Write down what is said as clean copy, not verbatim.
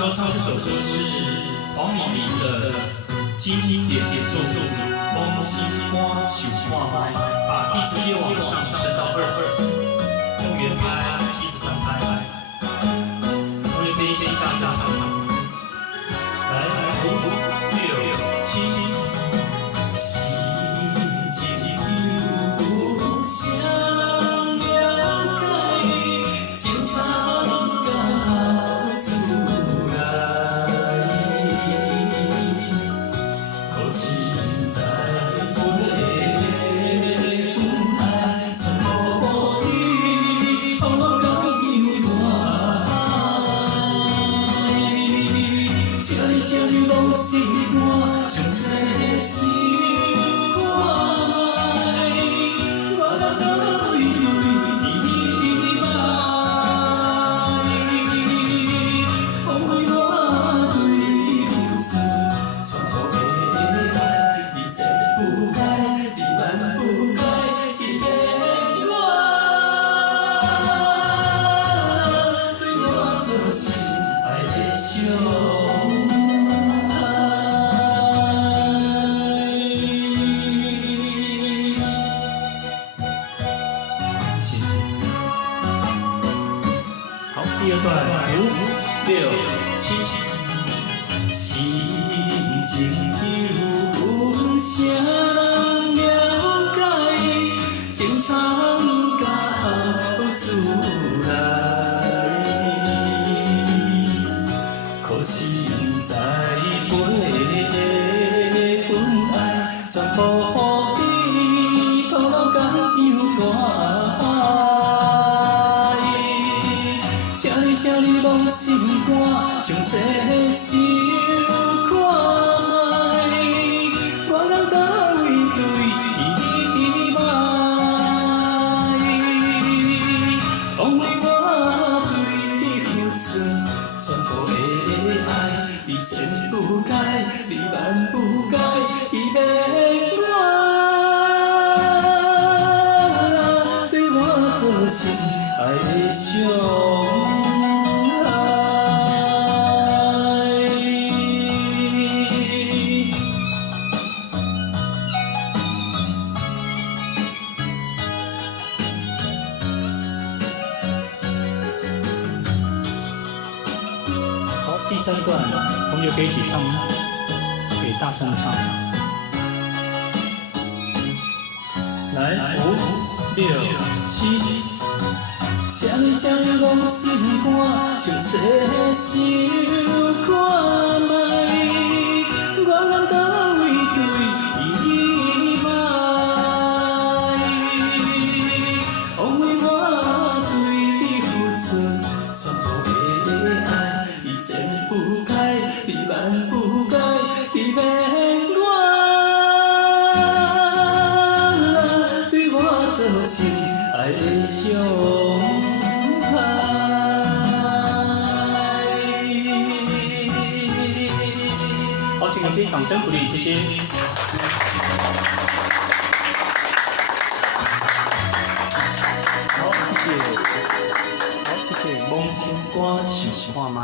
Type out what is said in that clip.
要唱这首歌是黄敏玲的经典作品《梦醒花想看麦》，把 key 直接往上升到2，用原拍7指3拍，同学可以先下唱。来5、6、7。 拢是我上细心看卖，我人哪对你歹，枉为我对你付出全部的爱，你谁不该，你万不该去骗我，对我做是爱的伤。 第2段5、6、7，心情有谁了解？情长甲好自来，可是现在陪份爱，全部予你，抱到敢样大？ 请你拢心肝，详细想看卖，我人哪位对你歹，枉为我对你付出全部的爱，你千不该，你万不该去骗我，对我做是爱的伤。 第3段，同学可以一起唱，可以大声唱。来5、6、7。 渐拢心肝，详细想看卖，我人哪位对你歹，枉为我对你付出全部的爱，你千不该，你万不该去骗我，对我做是爱的伤。 好，请我们接掌声鼓励，谢谢。好，谢谢。好，谢谢。梦醒歌想看麦。